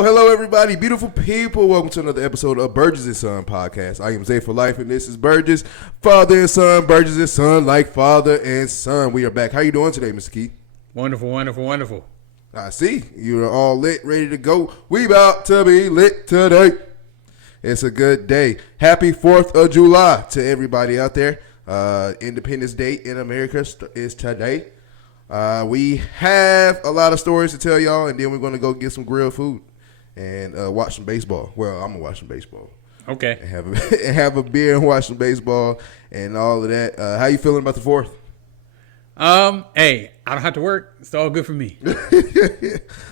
Hello, everybody. Beautiful people. Welcome to another episode of Burgess&Son Podcast. I am Zay for life, and this is Burgess, father and son. Burgess&Son, like father and son. We are back. How you doing today, Mr. Keith? Wonderful. I see. You are all lit, ready to go. We about to be lit today. It's a good day. Happy 4th of July to everybody out there. Independence Day in America is today. We have a lot of stories to tell y'all, and then we're going to go get some grilled food and watch some baseball. Well, I'm going to watch some baseball. Okay. And have a beer and watch some baseball and all of that. How you feeling about the 4th? Hey, I don't have to work. It's all good for me.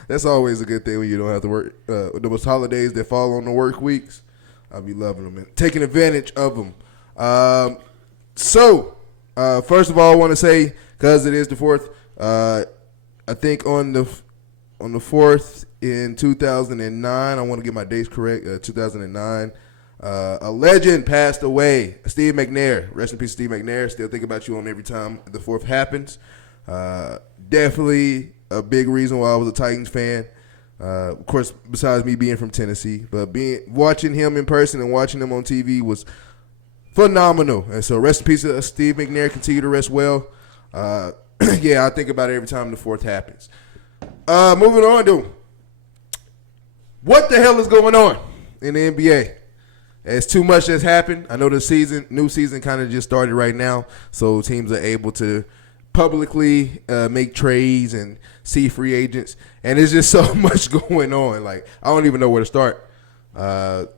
That's always a good thing when you don't have to work. Those holidays that fall on the work weeks, I'll be loving them and taking advantage of them. So, first of all, I want to say, because it is the 4th, I think on the 4th in 2009, I want to get my dates correct, 2009, a legend passed away, Steve McNair. Rest in peace, Steve McNair. Still think about you on every time the 4th happens. Definitely a big reason why I was a Titans fan. Of course, besides me being from Tennessee, but watching him in person and watching him on TV was phenomenal. And so rest in peace to Steve McNair. Continue to rest well. Yeah, I think about it every time the 4th happens. Moving on, dude. What the hell is going on in the NBA? It's too much that's happened. I know the new season kind of just started right now, so teams are able to publicly make trades and see free agents, and there's just so much going on. Like, I don't even know where to start. First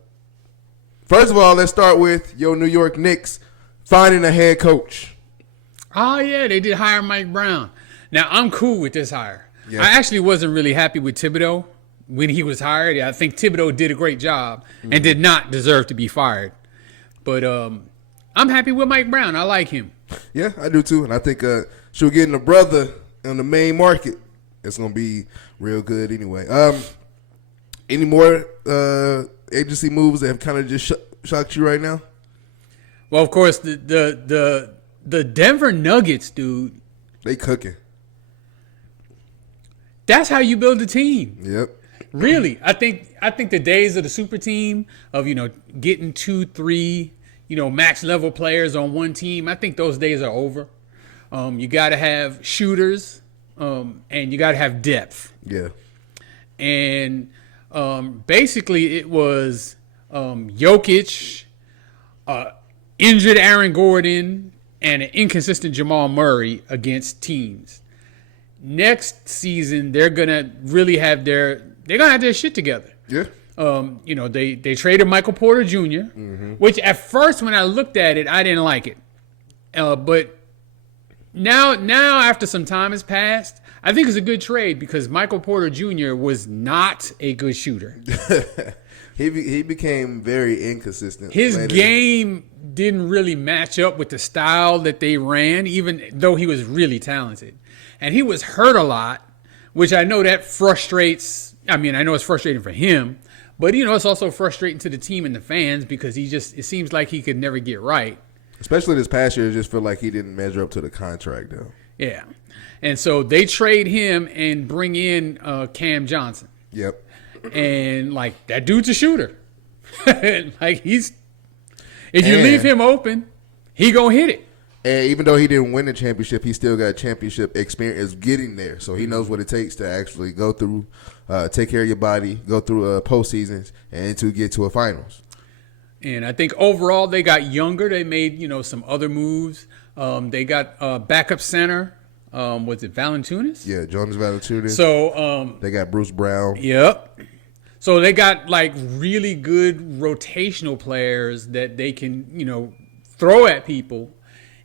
of all, let's start with your New York Knicks finding a head coach. Oh, yeah, they did hire Mike Brown. Now, I'm cool with this hire. Yeah. I actually wasn't really happy with Thibodeau when he was hired. I think Thibodeau did a great job and did not deserve to be fired. But I'm happy with Mike Brown. I like him. Yeah, I do too. And I think she'll get in a brother on the main market. It's going to be real good anyway. Any more agency moves that have kind of just shocked you right now? Well, of course, the Denver Nuggets, dude. They cooking. That's how you build a team. Yep. Really. I think the days of the super team of, getting 2, 3, max level players on one team, I think those days are over. You got to have shooters and you got to have depth. Yeah. And basically it was Jokic, injured Aaron Gordon, and an inconsistent Jamal Murray against teams. Next season, they're gonna really have their shit together. Yeah. They traded Michael Porter Jr., which at first when I looked at it, I didn't like it. But now after some time has passed, I think it's a good trade because Michael Porter Jr. was not a good shooter. He became very inconsistent. His game didn't really match up with the style that they ran, even though he was really talented. And he was hurt a lot, which I know that frustrates. I mean, I know it's frustrating for him, but, it's also frustrating to the team and the fans because it seems like he could never get right. Especially this past year, I just feel like he didn't measure up to the contract, though. Yeah. And so they trade him and bring in Cam Johnson. Yep. And, that dude's a shooter. If you leave him open, he gonna hit it. And even though he didn't win the championship, he still got championship experience getting there. So he knows what it takes to actually go through, take care of your body, go through postseasons, and to get to a finals. And I think overall they got younger. They made, some other moves. They got backup center. Was it Valanciunas? Yeah, Jonas Valanciunas. So they got Bruce Brown. Yep. So they got really good rotational players that they can, throw at people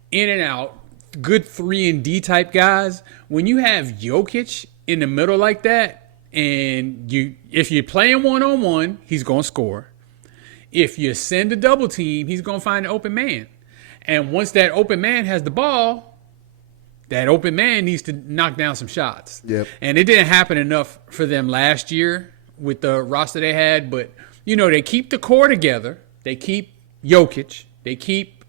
in and out. Good 3-and-D type guys. When you have Jokic in the middle like that, and if you're playing one-on-one, he's going to score. If you send a double team, he's going to find an open man. And once that open man has the ball, that open man needs to knock down some shots. Yep. And it didn't happen enough for them last year with the roster they had. But, they keep the core together. They keep Jokic. They keep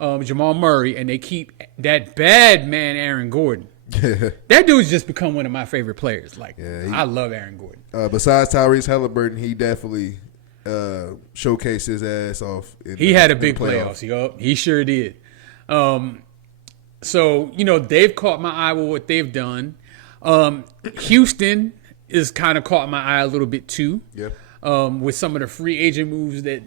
Jamal Murray. And they keep that bad man Aaron Gordon. That dude's just become one of my favorite players. Like, Yeah, I love Aaron Gordon. Besides Tyrese Halliburton, he definitely showcased his ass off. He had a big playoffs. Yup, he sure did. So, they've caught my eye with what they've done. Houston is kind of caught my eye a little bit too. Yep. With some of the free agent moves that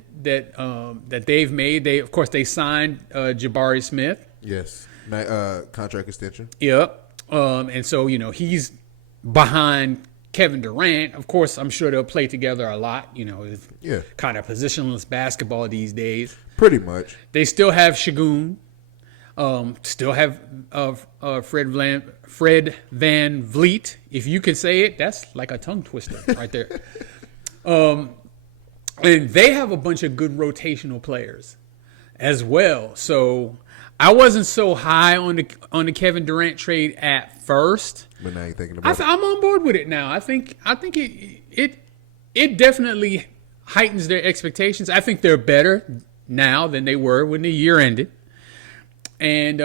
they've made. They signed Jabari Smith. Yes. Contract extension. Yep. And so, he's behind Kevin Durant. Of course, I'm sure they'll play together a lot. It's kind of positionless basketball these days. Pretty much. They still have Şengün. Still have Fred Van Vliet. If you can say it, that's like a tongue twister right there. And they have a bunch of good rotational players as well. So I wasn't so high on the Kevin Durant trade at first. But now you're thinking about it. I'm on board with it now. I think it definitely heightens their expectations. I think they're better now than they were when the year ended. And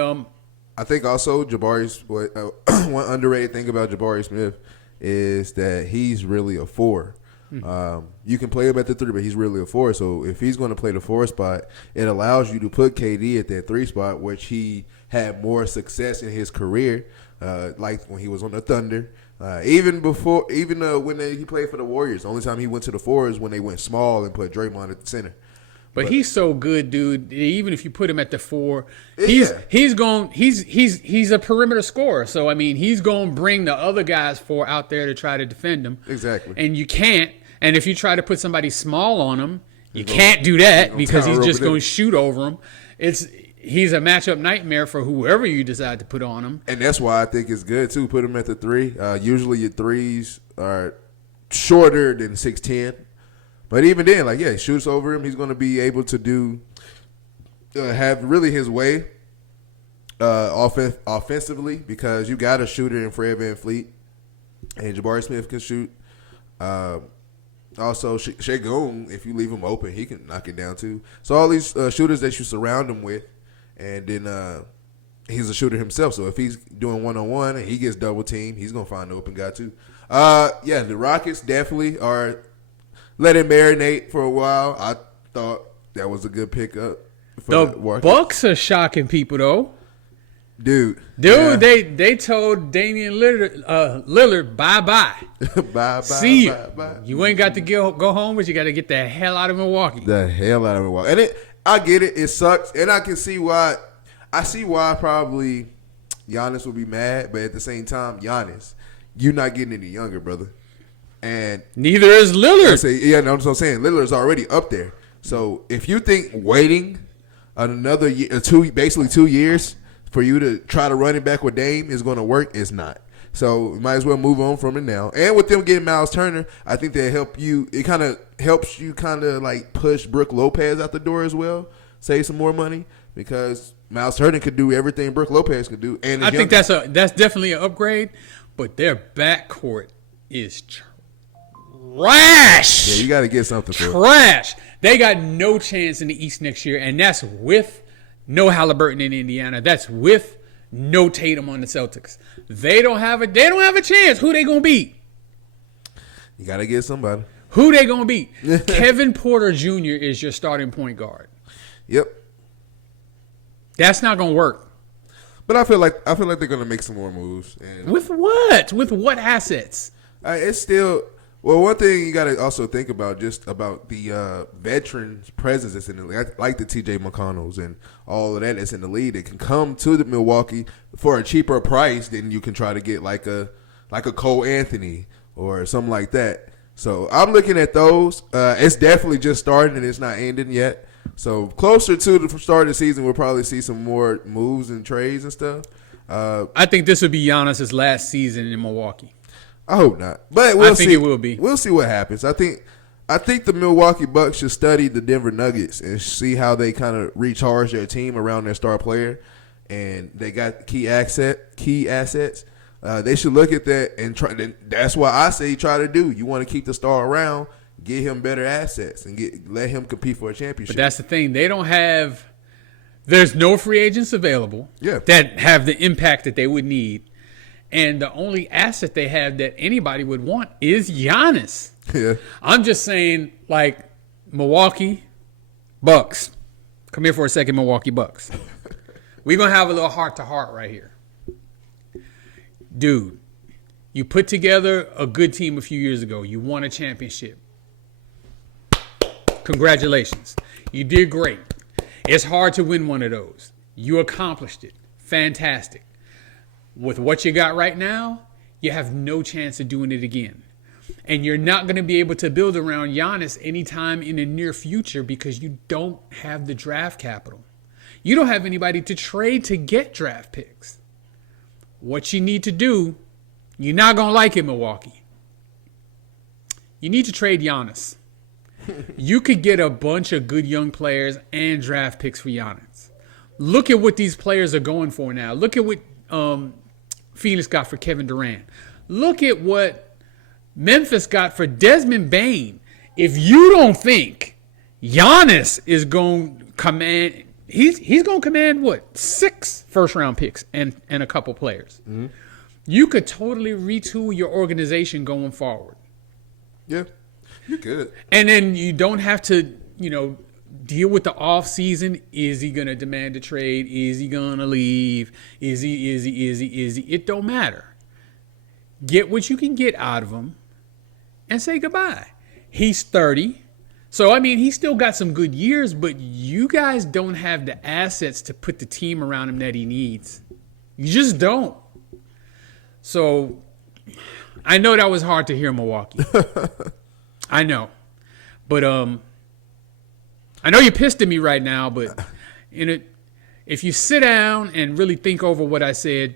I think also one underrated thing about Jabari Smith is that he's really a 4. You can play him at the 3, but he's really a 4. So if he's going to play the 4 spot, it allows you to put KD at that 3 spot, which he had more success in his career, like when he was on the Thunder. Even when he played for the Warriors, the only time he went to the 4 is when they went small and put Draymond at the center. But he's so good, dude. Even if you put him at the 4, he's a perimeter scorer. So I mean, he's going to bring the other guys 4 out there to try to defend him. Exactly. And you can't. And if you try to put somebody small on him, you can't do that because he's just going to shoot over him. He's a matchup nightmare for whoever you decide to put on him. And that's why I think it's good too. Put him at the 3. Usually your 3s are shorter than 6'10". But even then, he shoots over him. He's going to be able to have really his way offensively because you got a shooter in Fred VanVleet, and Jabari Smith can shoot. Also, Şengün, if you leave him open, he can knock it down too. So all these shooters that you surround him with, and then he's a shooter himself. So if he's doing one-on-one and he gets double teamed, he's going to find the open guy too. The Rockets definitely are. Let it marinate for a while. I thought that was a good pickup. The Bucks are shocking people, though. Dude, yeah. They told Damian Lillard bye-bye. Bye-bye. See you. Bye-bye. You ain't got to go home, but you got to get the hell out of Milwaukee. The hell out of Milwaukee. And I get it. It sucks. And I can see why. I see why probably Giannis will be mad. But at the same time, Giannis, you're not getting any younger, brother. And neither is Lillard. That's what I'm saying. Lillard's already up there. So if you think waiting another year, basically 2 years for you to try to run it back with Dame is going to work, it's not. So you might as well move on from it now. And with them getting Miles Turner, I think they help you. It kind of helps you push Brook Lopez out the door as well. Save some more money because Miles Turner could do everything Brook Lopez could do. And I think that's definitely an upgrade. But their backcourt is trash. Yeah, you got to get something for it. Trash. They got no chance in the East next year, and that's with no Halliburton in Indiana. That's with no Tatum on the Celtics. They don't have a chance. Who they gonna beat? You got to get somebody. Who they gonna beat? Kevin Porter Jr. is your starting point guard. Yep. That's not gonna work. But I feel like they're gonna make some more moves. And with what? With what assets? It's still. Well, one thing you got to also think about just about the veterans' presence that's in the league, like the T.J. McConnells and all of that that's in the league that can come to the Milwaukee for a cheaper price than you can try to get like a Cole Anthony or something like that. So I'm looking at those. It's definitely just starting and it's not ending yet. So closer to the start of the season, we'll probably see some more moves and trades and stuff. I think this would be Giannis' last season in Milwaukee. I hope not, but we'll see. I think it will be. We'll see what happens. I think the Milwaukee Bucks should study the Denver Nuggets and see how they kind of recharge their team around their star player, and they got key assets. They should look at that and try. That's why I say try to do. You want to keep the star around, get him better assets, and let him compete for a championship. But that's the thing; they don't have. There's no free agents available that have the impact that they would need. And the only asset they have that anybody would want is Giannis. Yeah. I'm just saying, like, Milwaukee Bucks. Come here for a second, Milwaukee Bucks. We're going to have a little heart-to-heart right here. Dude, you put together a good team a few years ago. You won a championship. Congratulations. You did great. It's hard to win one of those. You accomplished it. Fantastic. With what you got right now, you have no chance of doing it again. And you're not going to be able to build around Giannis anytime in the near future because you don't have the draft capital. You don't have anybody to trade to get draft picks. What you need to do, you're not going to like it, Milwaukee. You need to trade Giannis. You could get a bunch of good young players and draft picks for Giannis. Look at what these players are going for now. Look at what Phoenix got for Kevin Durant. Look at what Memphis got for Desmond Bane. If you don't think Giannis is going to command, he's going to command what? 6 first-round picks and a couple players. Mm-hmm. You could totally retool your organization going forward. Yeah. You could. And then you don't have to, deal with the off season. Is he going to demand a trade? Is he going to leave? Is he? It don't matter. Get what you can get out of him and say goodbye. He's 30. So, he's still got some good years, but you guys don't have the assets to put the team around him that he needs. You just don't. So, I know that was hard to hear, Milwaukee. I know. But I know you're pissed at me right now, but if you sit down and really think over what I said,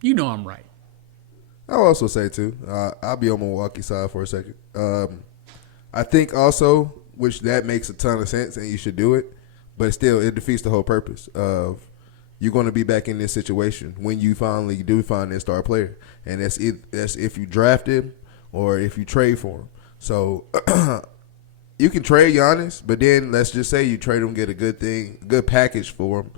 you know I'm right. I'll also say, too, I'll be on Milwaukee side for a second. I think also, which that makes a ton of sense and you should do it, but still it defeats the whole purpose of you're going to be back in this situation when you finally do find this star player. And that's if you draft him or if you trade for him. So you can trade Giannis, but then let's just say you trade him, get a good package for him,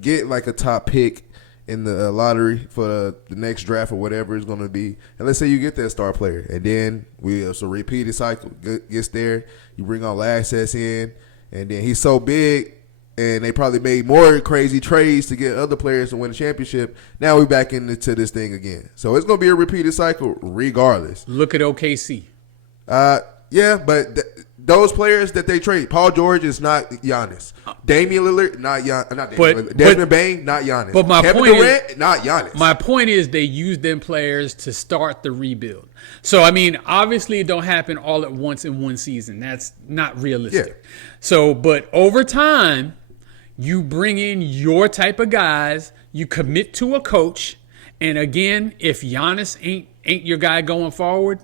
get like a top pick in the lottery for the next draft or whatever it's going to be. And let's say you get that star player, and then it's a repeated cycle. Gets there, you bring all the assets in, and then he's so big, and they probably made more crazy trades to get other players to win the championship. Now we're back into this thing again. So it's going to be a repeated cycle regardless. Look at OKC. Yeah, but those players that they trade, Paul George is not Giannis. Damian Lillard, not Giannis. Desmond Bane, not Giannis. But Kevin Durant, not Giannis. My point is they use them players to start the rebuild. So, obviously it don't happen all at once in one season. That's not realistic. Yeah. So, but over time, you bring in your type of guys, you commit to a coach, and again, if Giannis ain't your guy going forward,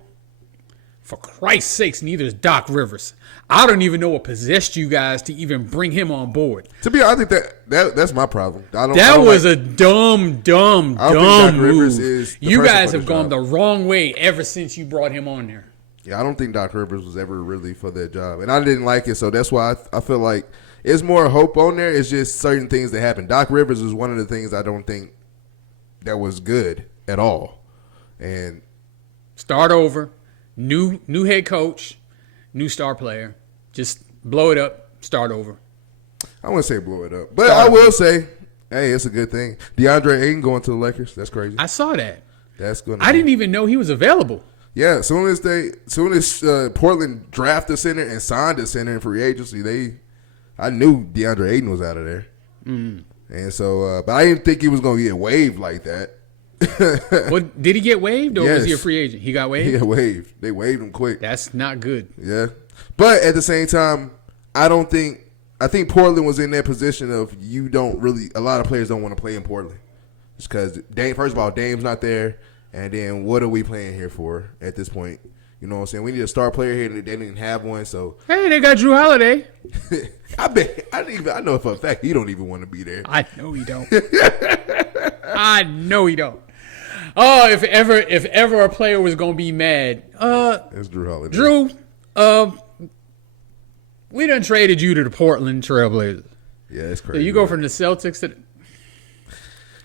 for Christ's sakes, neither is Doc Rivers. I don't even know what possessed you guys to even bring him on board. To be honest, I think that's my problem. That was a dumb move. You guys have gone the wrong way ever since you brought him on there. Yeah, I don't think Doc Rivers was ever really for that job. And I didn't like it, so that's why I feel like it's more hope on there. It's just certain things that happen. Doc Rivers is one of the things I don't think that was good at all. And start over. New head coach, new star player. Just blow it up, start over. I wouldn't say blow it up. But I will say, hey, it's a good thing. DeAndre Ayton going to the Lakers. That's crazy. I saw that. I didn't even know he was available. Yeah, as soon as Portland drafted a center and signed a center in free agency, I knew DeAndre Ayton was out of there. Mm. And so, but I didn't think he was going to get waived like that. What, did he get waived or was he a free agent? He got waived? He got waived. They waived him quick. That's not good. Yeah. But at the same time, I think Portland was in that position of a lot of players don't want to play in Portland. Just because, first of all, Dame's not there. And then what are we playing here for at this point? You know what I'm saying? We need a star player here. They didn't have one. So hey, they got Drew Holiday. I know for a fact he don't even want to be there. I know he don't. I know he don't. Oh, if ever a player was gonna be mad, it's Drew Holiday. Drew, we done traded you to the Portland Trailblazers. Yeah, it's crazy. So you go from the Celtics to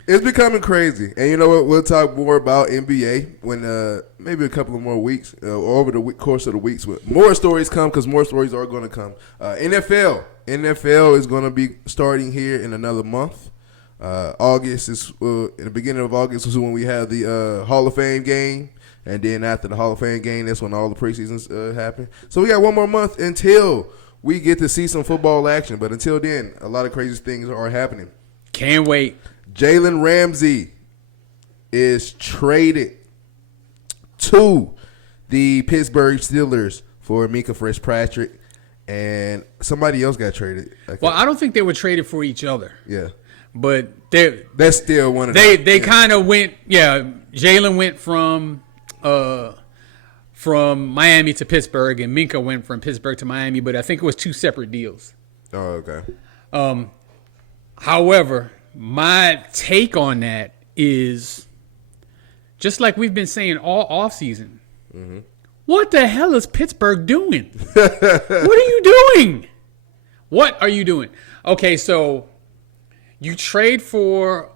It's becoming crazy. And you know what? We'll talk more about NBA when maybe a couple of more weeks over the course of the weeks. More stories come because more stories are going to come. NFL is going to be starting here in another month. August is in the beginning of August is when we have the Hall of Fame game. And then after the Hall of Fame game, that's when all the preseasons happen. So we got one more month until we get to see some football action. But until then, a lot of crazy things are happening. Can't wait. Jalen Ramsey is traded to the Pittsburgh Steelers for Mika Fitzpatrick, and somebody else got traded. Well, I don't think they were traded for each other. Yeah. But that's still one of them. They kind of went, Jalen went from Miami to Pittsburgh, and Minka went from Pittsburgh to Miami, but I think it was two separate deals. Oh, okay. However, my take on that is just like we've been saying all offseason. Mm-hmm. What the hell is Pittsburgh doing? What are you doing? What are you doing? Okay, so you trade for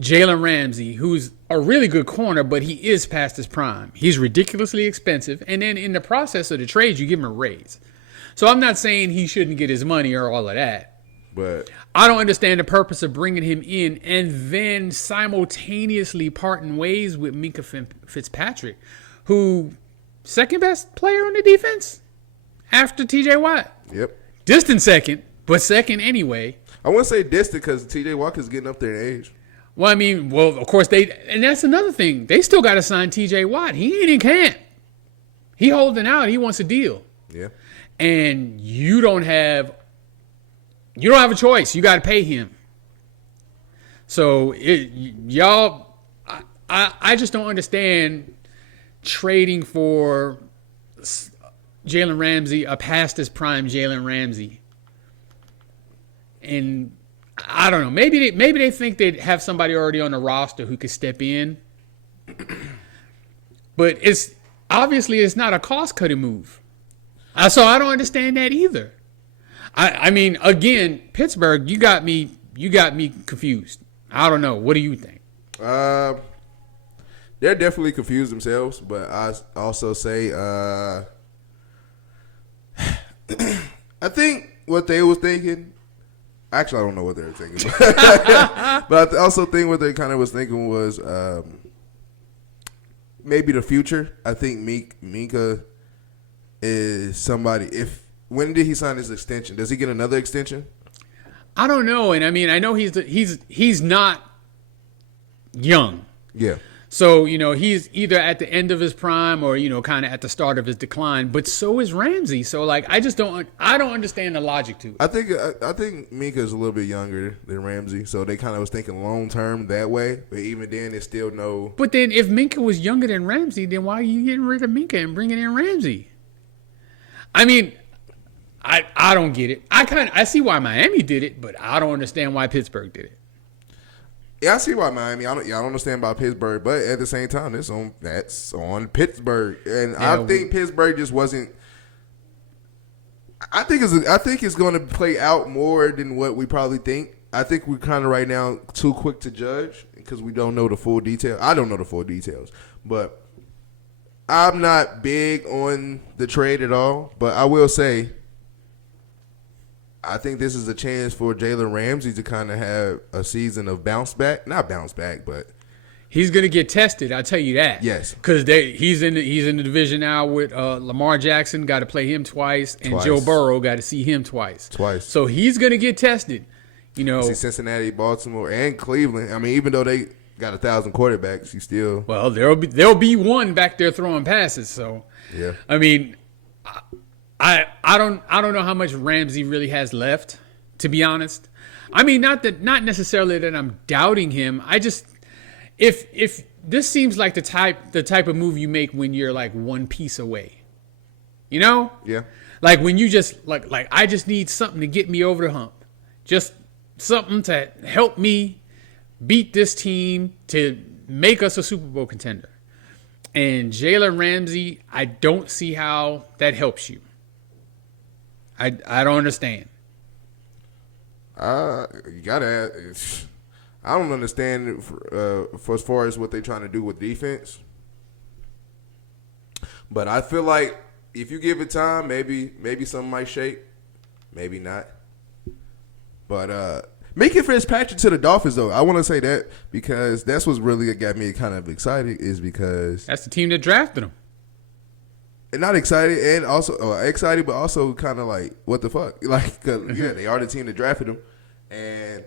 Jalen Ramsey, who's a really good corner, but he is past his prime. He's ridiculously expensive. And then in the process of the trade, you give him a raise. So I'm not saying he shouldn't get his money or all of that. But I don't understand the purpose of bringing him in and then simultaneously parting ways with Minka Fitzpatrick, who second best player on the defense after T.J. Watt. Yep. Distant second, but second anyway. I wouldn't say distant because T.J. Watt is getting up there in age. Well, I mean, of course and that's another thing. They still got to sign T.J. Watt. He ain't in camp. He holding out. He wants a deal. Yeah. And you don't have a choice. You got to pay him. So y'all, I just don't understand trading for Jalen Ramsey, a past his prime Jalen Ramsey. And I don't know. Maybe they think they'd have somebody already on the roster who could step in. But it's not a cost-cutting move. So I don't understand that either. I mean, again, Pittsburgh, you got me confused. I don't know. What do you think? They're definitely confused themselves, but I also say I think what they was thinking. Actually, I don't know what they were thinking, but I also think what they kind of was thinking was maybe the future. I think Minka is somebody. When did he sign his extension? Does he get another extension? I don't know, and I mean, I know he's not young. Yeah. So, he's either at the end of his prime or, kind of at the start of his decline. But so is Ramsey. So, I don't understand the logic to it. I think Minka's a little bit younger than Ramsey. So, they kind of was thinking long term that way. But even then, it's still no. But then if Minka was younger than Ramsey, then why are you getting rid of Minka and bringing in Ramsey? I mean, I don't get it. I see why Miami did it, but I don't understand why Pittsburgh did it. Yeah, I see why Miami. I don't understand about Pittsburgh, but at the same time, that's on Pittsburgh, and yeah, I think Pittsburgh just wasn't. I think it's going to play out more than what we probably think. I think we're kind of right now too quick to judge because we don't know the full detail. I don't know the full details, but I'm not big on the trade at all. But I will say, I think this is a chance for Jalen Ramsey to kind of have a season of bounce back. Not bounce back, but he's going to get tested. I'll tell you that. Yes, because he's in the division now with Lamar Jackson. Got to play him twice, and Joe Burrow got to see him twice. So he's going to get tested. See Cincinnati, Baltimore, and Cleveland. I mean, even though they got 1,000 quarterbacks, you still there'll be one back there throwing passes. So yeah, I mean. I don't know how much Ramsey really has left, to be honest. I mean, not necessarily that I'm doubting him. I just if this seems like the type of move you make when you're like one piece away. Yeah. Like when you just like I just need something to get me over the hump. Just something to help me beat this team to make us a Super Bowl contender. And Jalen Ramsey, I don't see how that helps you. I don't understand. You gotta. I don't understand it for as far as what they're trying to do with defense. But I feel like if you give it time, maybe something might shake. Maybe not. But Minka Fitzpatrick to the Dolphins, though, I want to say that because that's what's really got me kind of excited is because that's the team that drafted him. And not excited and also excited, but also kind of like, what the fuck? Like, cause, yeah, they are the team that drafted him. And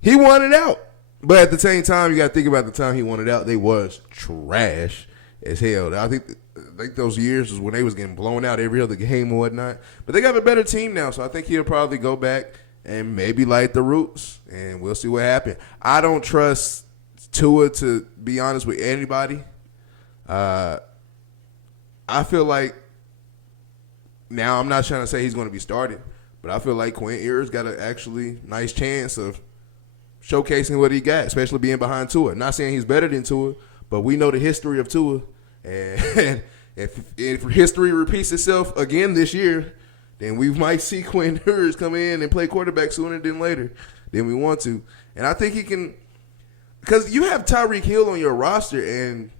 he wanted out. But at the same time, you got to think about the time he wanted out. They was trash as hell. I think those years was when they was getting blown out every other game and whatnot. But they got a better team now, so I think he'll probably go back and maybe light the roots, and we'll see what happens. I don't trust Tua, to be honest with anybody. I feel like now I'm not trying to say he's going to be started, but I feel like Quinn Ewers got an actually nice chance of showcasing what he got, especially being behind Tua. Not saying he's better than Tua, but we know the history of Tua. And if history repeats itself again this year, then we might see Quinn Ewers come in and play quarterback sooner than later than we want to. And I think he can – because you have Tyreek Hill on your roster, and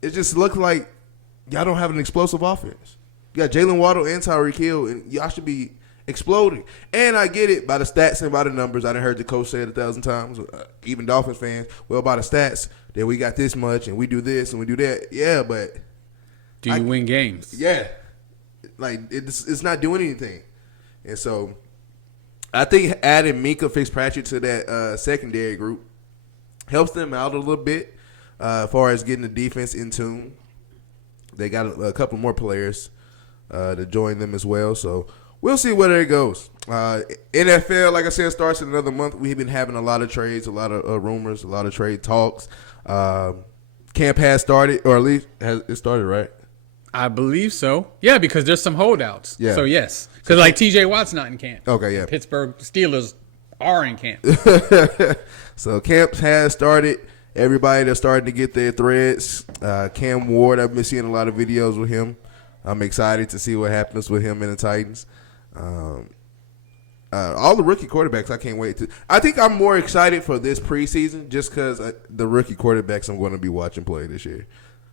it just looks like y'all don't have an explosive offense. You got Jalen Waddle and Tyreek Hill, and y'all should be exploding. And I get it by the stats and by the numbers. I done heard the coach say it 1,000 times, even Dolphins fans. Well, by the stats, that we got this much, and we do this, and we do that. Yeah, but – do you win games? Yeah. Like, it's not doing anything. And so, I think adding Minka Fitzpatrick to that secondary group helps them out a little bit as far as getting the defense in tune. They got a couple more players to join them as well. So, we'll see where it goes. NFL, like I said, starts in another month. We've been having a lot of trades, a lot of rumors, a lot of trade talks. Camp has started, or at least it started, right? I believe so. Yeah, because there's some holdouts. Yeah. So, yes. Because, T.J. Watt's not in camp. Okay, yeah. Pittsburgh Steelers are in camp. So, camp has started. Everybody that's starting to get their threads. Cam Ward, I've been seeing a lot of videos with him. I'm excited to see what happens with him and the Titans. All the rookie quarterbacks, I can't wait to. I think I'm more excited for this preseason just because the rookie quarterbacks I'm going to be watching play this year.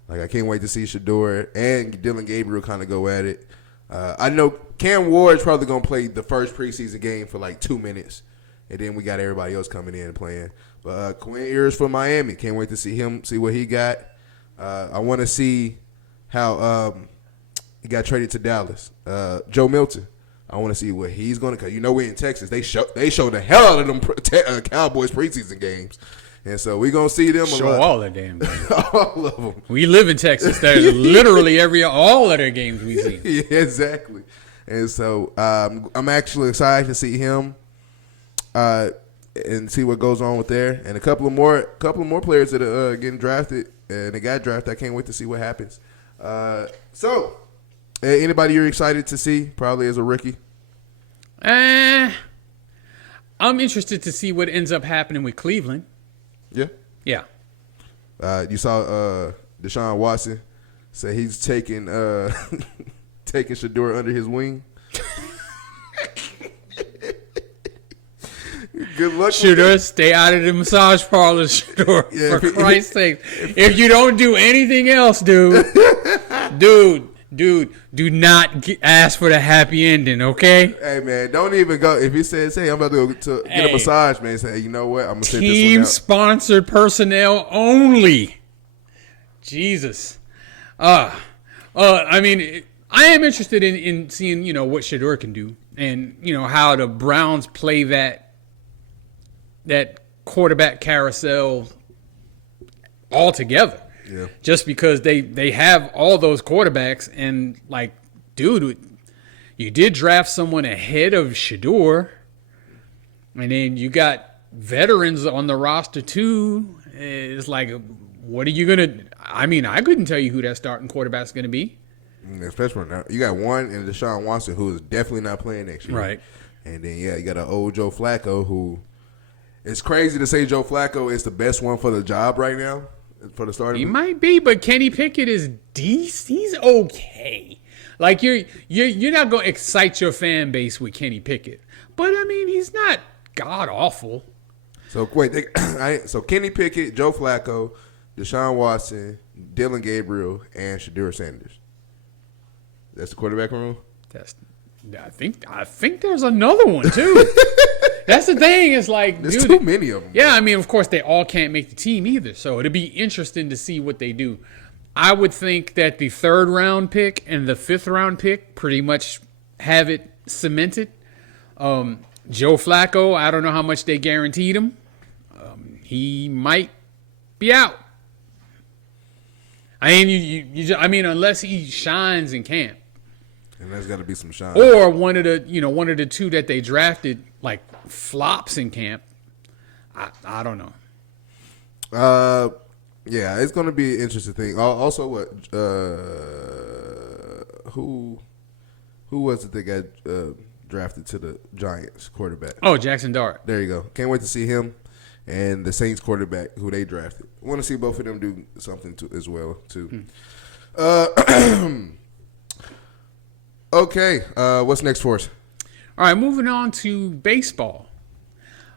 Like, I can't wait to see Shedeur and Dylan Gabriel kind of go at it. I know Cam Ward's probably going to play the first preseason game for 2 minutes, and then we got everybody else coming in and playing. But Quinn Ewers for Miami, can't wait to see him, see what he got. I want to see how he got traded to Dallas. Joe Milton, I want to see what he's going to – because we're in Texas. They show the hell out of them Cowboys preseason games. And so we're going to see them show all their damn games. All of them. We live in Texas. There's literally all of their games we see. Yeah, exactly. And so I'm actually excited to see him and see what goes on with there. And a couple of more players that are getting drafted, and they got drafted. I can't wait to see what happens. So, anybody you're excited to see, probably as a rookie? I'm interested to see what ends up happening with Cleveland. Yeah. Yeah. You saw Deshaun Watson say he's taking Shedeur under his wing. Good luck. Shedeur, stay out of the massage parlor, Shedeur. Yeah, for Christ's sake. If you don't do anything else, dude, do not ask for the happy ending, okay? Hey, man, don't even go. If he says, hey, I'm about to go get a massage, man, say, hey, you know what? I'm going to set this one out. Team-sponsored personnel only. Jesus. I mean, I am interested in seeing, what Shedeur can do and, how the Browns play that quarterback carousel all together. Yeah. Just because they have all those quarterbacks and, dude, you did draft someone ahead of Shedeur, and then you got veterans on the roster too. It's like, what are you going to – I mean, I couldn't tell you who that starting quarterback's going to be. Especially now. You got one in Deshaun Watson who is definitely not playing next year. Right. And then, you got an old Joe Flacco who – it's crazy to say Joe Flacco is the best one for the job right now. For the starting, he might be, but Kenny Pickett is decent. He's okay. You're not going to excite your fan base with Kenny Pickett, but I mean he's not god awful. So wait, so Kenny Pickett, Joe Flacco, Deshaun Watson, Dylan Gabriel, and Shedeur Sanders. That's the quarterback room. I think there's another one too. That's the thing. It's like there's too many of them. Yeah, I mean, of course, they all can't make the team either. So it'll be interesting to see what they do. I would think that the 3rd round pick and the 5th round pick pretty much have it cemented. Joe Flacco, I don't know how much they guaranteed him. He might be out. I mean, unless he shines in camp. And there's got to be some shine. Or one of the two that they drafted like flops in camp. I don't know. Yeah, it's going to be an interesting thing. Also, what? Who was it that got drafted to the Giants quarterback? Oh, Jackson Dart. There you go. Can't wait to see him and the Saints quarterback who they drafted. Want to see both of them do something as well too. Okay, what's next for us? All right, moving on to baseball.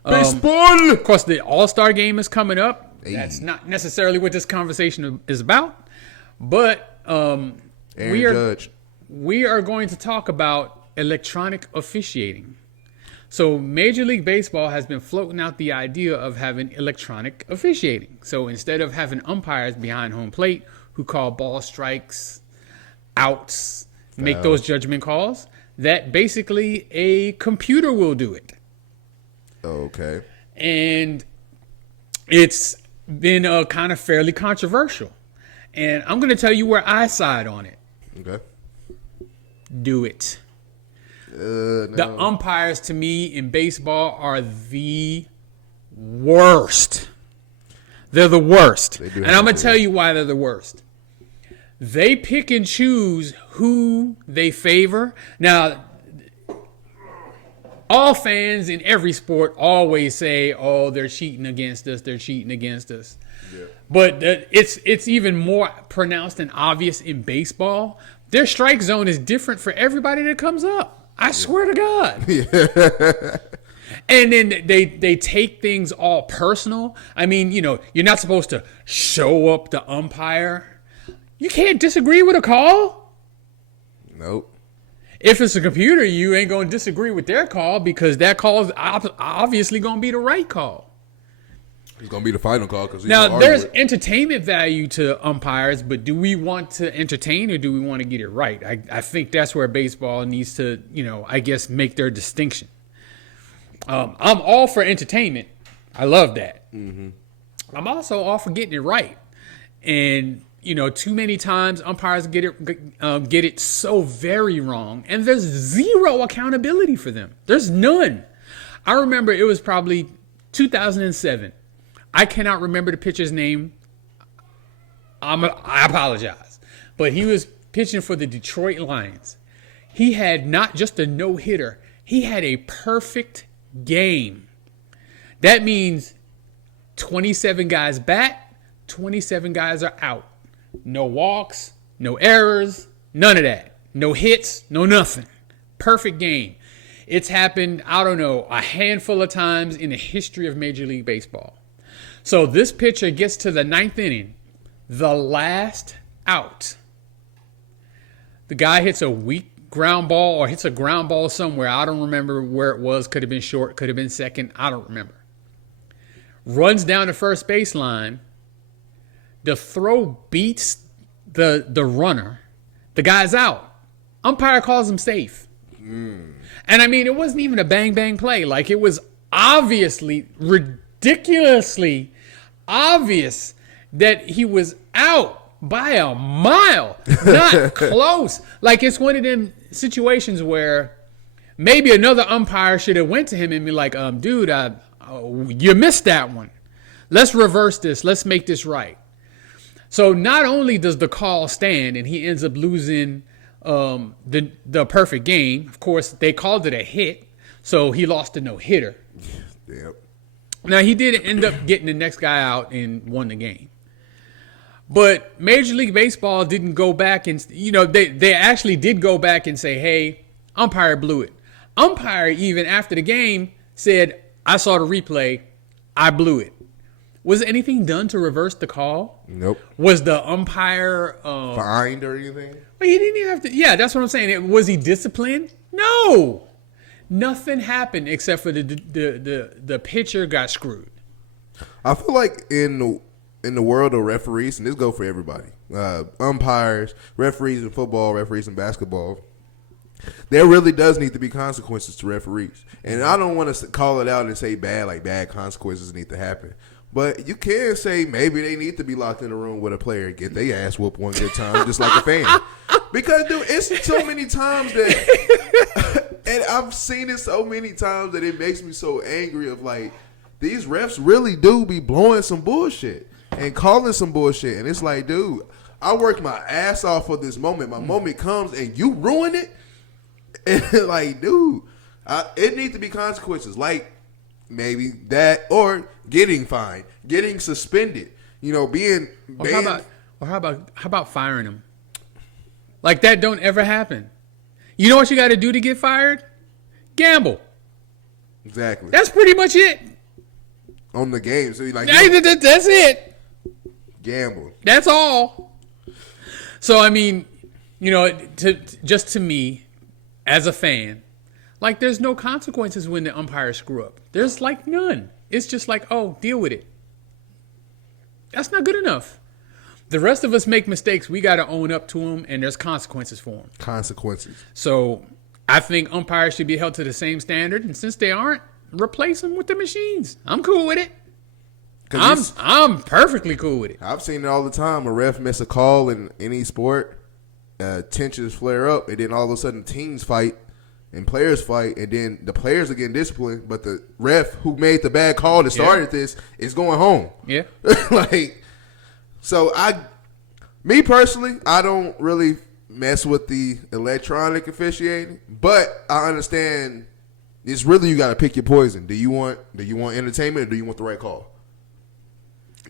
Baseball. Of course, the All-Star game is coming up. Hey. That's not necessarily what this conversation is about, but we are going to talk about electronic officiating. So Major League Baseball has been floating out the idea of having electronic officiating. So instead of having umpires behind home plate who call ball strikes, outs, make those judgment calls, that basically a computer will do it. Okay. And it's been kind of fairly controversial. And I'm going to tell you where I side on it. Okay. Do it. No. The umpires, to me, in baseball are the worst. They're the worst. And I'm going to tell you why they're the worst. They pick and choose who they favor. Now, all fans in every sport always say, oh, they're cheating against us. They're cheating against us. Yeah. But it's even more pronounced and obvious in baseball. Their strike zone is different for everybody that comes up. I swear to God. Yeah. And then they take things all personal. I mean, you're not supposed to show up the umpire. You can't disagree with a call. Nope. If it's a computer, you ain't going to disagree with their call because that call is obviously going to be the right call. It's going to be the final call. Now, there's entertainment value to umpires, but do we want to entertain or do we want to get it right? I think that's where baseball needs to, I guess, make their distinction. I'm all for entertainment. I love that. Mm-hmm. I'm also all for getting it right. And too many times umpires get it so very wrong, and there's zero accountability for them. There's none. I remember it was probably 2007. I cannot remember the pitcher's name. I apologize, but he was pitching for the Detroit Lions. He had not just a no-hitter. He had a perfect game. That means 27 guys bat, 27 guys are out. No walks, no errors, none of that. No hits, no nothing. Perfect game. It's happened, I don't know, a handful of times in the history of Major League Baseball. So this pitcher gets to the 9th inning, the last out. The guy hits a weak ground ball or hits a ground ball somewhere. I don't remember where it was. Could have been short, could have been second. I don't remember. Runs down the first baseline. The throw beats the runner. The guy's out. Umpire calls him safe. And I mean, it wasn't even a bang-bang play. Like, it was obviously, ridiculously obvious that he was out by a mile. Not close. Like, it's one of them situations where maybe another umpire should have went to him and be like, dude, you missed that one. Let's reverse this. Let's make this right. So not only does the call stand and he ends up losing the perfect game. Of course, they called it a hit, so he lost a no-hitter. Yep. Now, he did end up getting the next guy out and won the game. But Major League Baseball didn't go back and, they actually did go back and say, hey, umpire blew it. Umpire, even after the game, said, I saw the replay. I blew it. Was anything done to reverse the call? Nope. Was the umpire fined or anything? Well, he didn't even have to. Yeah, that's what I'm saying. Was he disciplined? No. Nothing happened except for the pitcher got screwed. I feel like in the world of referees, and this goes for everybody, umpires, referees in football, referees in basketball, there really does need to be consequences to referees. And I don't want to call it out and say bad consequences need to happen. But you can say maybe they need to be locked in a room with a player and get their ass whooped one good time, just like a fan. Because, dude, it's so many times that, and I've seen it so many times that it makes me so angry of like, these refs really do be blowing some bullshit and calling some bullshit. And it's like, dude, I worked my ass off for this moment. My moment comes and you ruin it. And like, dude, it needs to be consequences. Like, maybe that or getting fined, getting suspended, being banned. How about firing him? Like that don't ever happen. You know what you got to do to get fired? Gamble. Exactly. That's pretty much it. On the game. So like that's it. Gamble. That's all. So I mean, to me as a fan, like, there's no consequences when the umpires screw up. There's, like, none. It's just like, oh, deal with it. That's not good enough. The rest of us make mistakes. We got to own up to them, and there's consequences for them. Consequences. So I think umpires should be held to the same standard, and since they aren't, replace them with the machines. I'm cool with it. I'm perfectly cool with it. I've seen it all the time. A ref miss a call in any sport, tensions flare up, and then all of a sudden teams fight. And players fight, and then the players are getting disciplined, but the ref who made the bad call that started this is going home. Yeah. So me personally, I don't really mess with the electronic officiating, but I understand it's really, you got to pick your poison. Do you want entertainment or do you want the right call?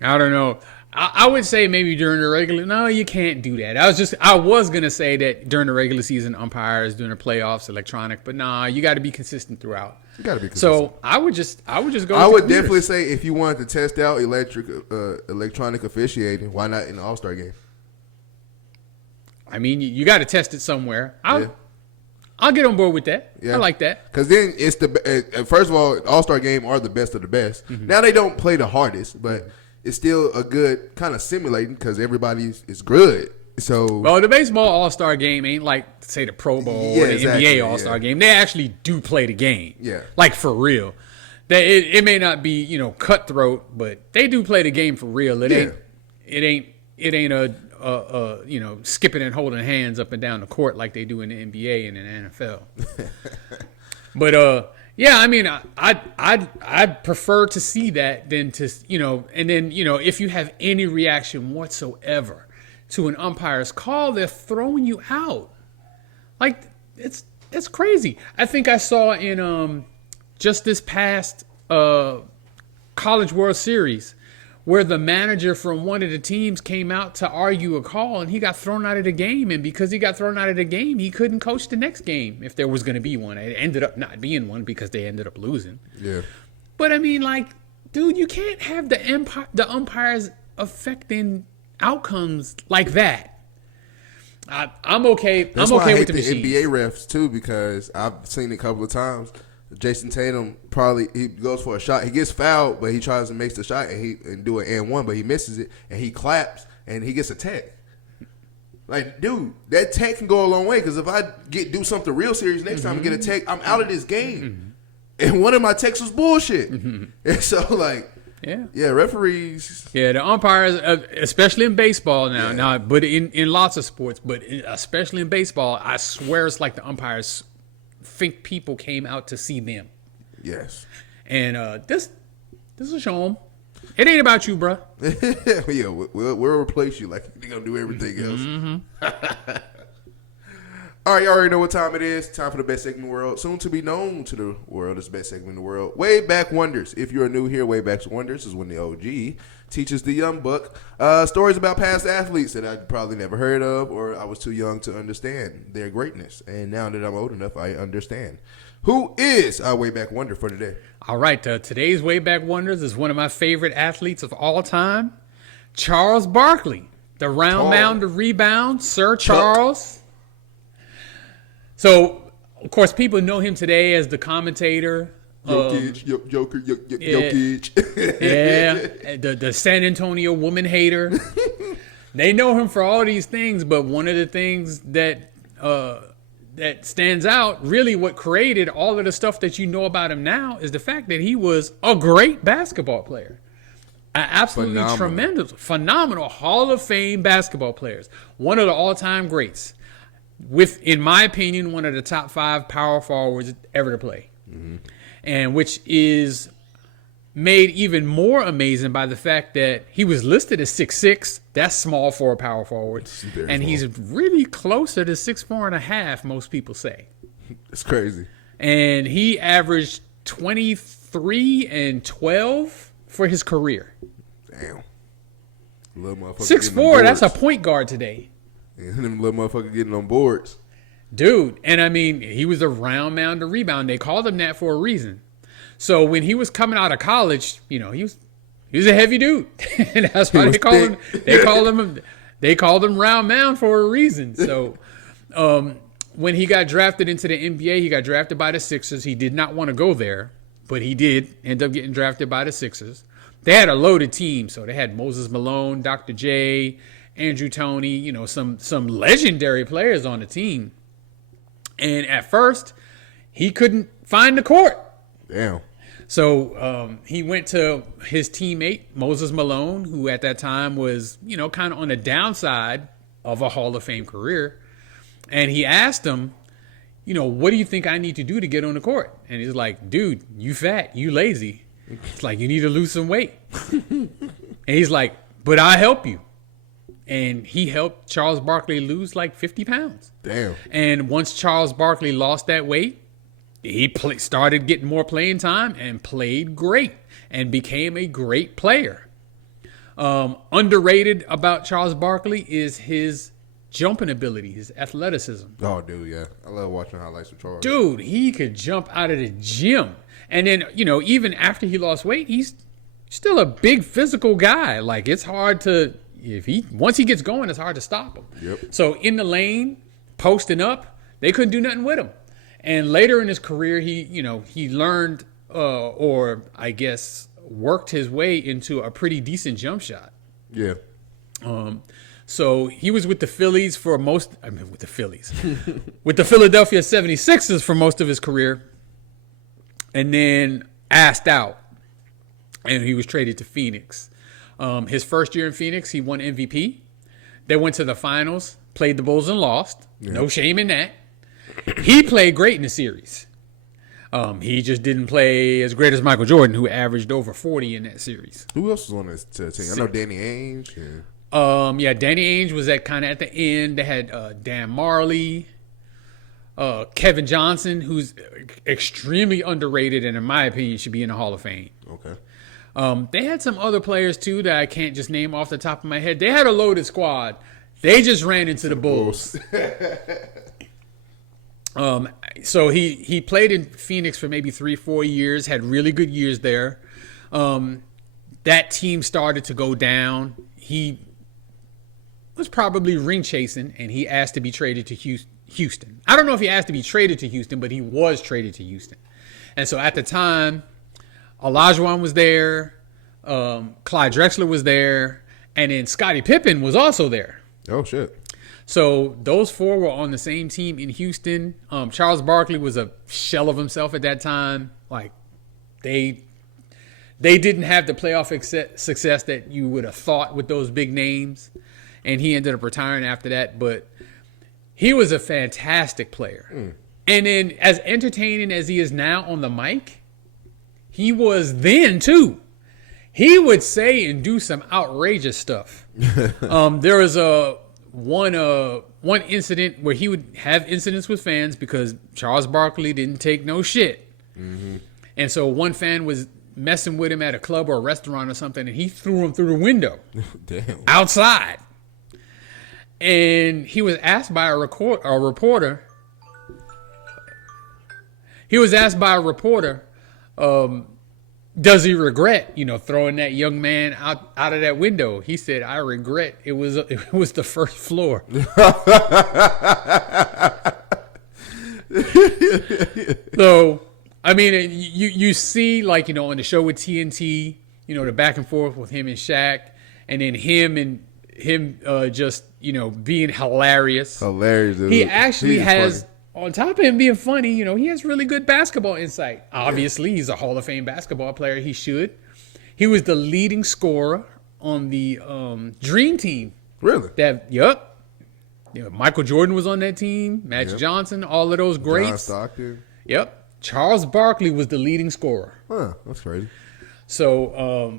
I don't know. I would say maybe during the regular. No, you can't do that. I was gonna say that during the regular season, umpires during the playoffs, electronic. But nah, you got to be consistent throughout. You got to be consistent. So I would just go. I would definitely say if you wanted to test out electronic officiating, why not in the All-Star game? I mean, you got to test it somewhere. I'll get on board with that. Yeah. I like that. Because then it's first of all, All-Star game are the best of the best. Mm-hmm. Now they don't play the hardest, but it's still a good kind of simulating because everybody is good. So, well, the baseball All-Star game ain't like, say, the Pro Bowl or the NBA All-Star game. They actually do play the game. Yeah. Like, for real. It may not be, cutthroat, but they do play the game for real. It ain't a skipping and holding hands up and down the court like they do in the NBA and in the NFL. But yeah, I mean, I'd prefer to see that than to, and then, if you have any reaction whatsoever to an umpire's call, they're throwing you out. Like, it's crazy. I think I saw in just this past College World Series where the manager from one of the teams came out to argue a call and he got thrown out of the game. And because he got thrown out of the game, he couldn't coach the next game if there was going to be one. It ended up not being one because they ended up losing. Yeah. But I mean, like, dude, you can't have the umpires affecting outcomes like that. I'm okay. That's I'm why okay I hate with the machines. NBA refs too, because I've seen it a couple of times. Jason Tatum he goes for a shot. He gets fouled, but he tries to make the shot and do an and one, but he misses it and he claps and he gets a tech. Like, dude, that tech can go a long way because if I do something real serious next time and get a tech, I'm out of this game. And one of my techs was bullshit. And so, like, yeah, referees. Yeah, the umpires, especially in baseball now, but in lots of sports, but especially in baseball, I swear it's like the umpires think people came out to see them. Yes. And this will show them. It ain't about you, bro. Yeah, we'll replace you like they're going to do everything else. All right, you already know what time it is. Time for the best segment in the world. Soon to be known to the world as the best segment in the world. Way Back Wonders. If you're new here, Way Back Wonders is when the OG teaches the young buck stories about past athletes that I'd probably never heard of or I was too young to understand their greatness. And now that I'm old enough, I understand. Who is our way back wonder for today? All right, today's way back wonders is one of my favorite athletes of all time, Charles Barkley, the round mound to rebound, Sir Charles. So, of course, people know him today as the commentator. Jokic. Yeah, the San Antonio woman hater. They know him for all these things, but one of the things that that stands out, really what created all of the stuff that you know about him now, is the fact that he was a great basketball player. Absolutely tremendous, phenomenal Hall of Fame basketball players. One of the all-time greats. With, in my opinion, one of the top 5 power forwards ever to play. Mm-hmm. And which is made even more amazing by the fact that he was listed as 6'6". That's small for a power forward. And he's really closer to 6'4.5", most people say. It's crazy. And he averaged 23 and 12 for his career. Damn. 6'4", that's a point guard today. And them little motherfucker getting on boards. Dude, and I mean, he was a round mound to rebound. They called him that for a reason. So when he was coming out of college, you know, he was a heavy dude. And that's why they called him round mound for a reason. So when he got drafted into the NBA, he got drafted by the Sixers. He did not want to go there, but he did end up getting drafted by the Sixers. They had a loaded team, so they had Moses Malone, Dr. J, Andrew Toney, you know, some legendary players on the team. And at first, he couldn't find the court. Damn. So he went to his teammate, Moses Malone, who at that time was, you know, kind of on the downside of a Hall of Fame career. And he asked him, you know, what do you think I need to do to get on the court? And he's like, dude, you fat, you lazy. It's like, you need to lose some weight. And he's like, but I'll help you. And he helped Charles Barkley lose like 50 pounds. Damn. And once Charles Barkley lost that weight, he started getting more playing time and played great and became a great player. Underrated about Charles Barkley is his jumping ability, his athleticism. Oh, dude, yeah. I love watching highlights of Charles. Dude, he could jump out of the gym. And then, you know, even after he lost weight, he's still a big physical guy. Like, it's hard to... once he gets going, it's hard to stop him. Yep. So in the lane, posting up, they couldn't do nothing with him. And later in his career, he learned or I guess worked his way into a pretty decent jump shot. Yeah. So he was with the Phillies with the Philadelphia 76ers for most of his career, and then asked out, and he was traded to Phoenix. His first year in Phoenix, he won MVP. They went to the finals, played the Bulls and lost. Yeah. No shame in that. He played great in the series. He just didn't play as great as Michael Jordan, who averaged over 40 in that series. Who else was on this team? I know Danny Ainge. Yeah. Danny Ainge was kind of at the end. They had Dan Marley, Kevin Johnson, who's extremely underrated and in my opinion should be in the Hall of Fame. Okay. They had some other players, too, that I can't just name off the top of my head. They had a loaded squad. They just ran into the Bulls. So he played in Phoenix for maybe 3-4 years, had really good years there. That team started to go down. He was probably ring chasing, and he asked to be traded to Houston. I don't know if he asked to be traded to Houston, but he was traded to Houston. And so at the time, Olajuwon was there, Clyde Drexler was there, and then Scottie Pippen was also there. Oh, shit. So those 4 were on the same team in Houston. Charles Barkley was a shell of himself at that time. Like, they didn't have the playoff success that you would have thought with those big names, and he ended up retiring after that. But he was a fantastic player. And then as entertaining as he is now on the mic, he was then too. He would say and do some outrageous stuff. There was one incident where he would have incidents with fans because Charles Barkley didn't take no shit. Mm-hmm. And so one fan was messing with him at a club or a restaurant or something, and he threw him through the window. Damn. Outside. And he was asked by a reporter, He was asked by a reporter, does he regret, throwing that young man out of that window? He said, "I regret it was the first floor." So, I mean, you see, like, on the show with TNT, the back and forth with him and Shaq, and then him just, being hilarious. Dude. He actually has, funny. on top of him being funny, he has really good basketball insight. Obviously, he's a Hall of Fame basketball player. He should. He was the leading scorer on the Dream Team. Really? Yup. Michael Jordan was on that team. Magic Johnson, all of those greats. John Stockton. Yep. Charles Barkley was the leading scorer. Huh, that's crazy. So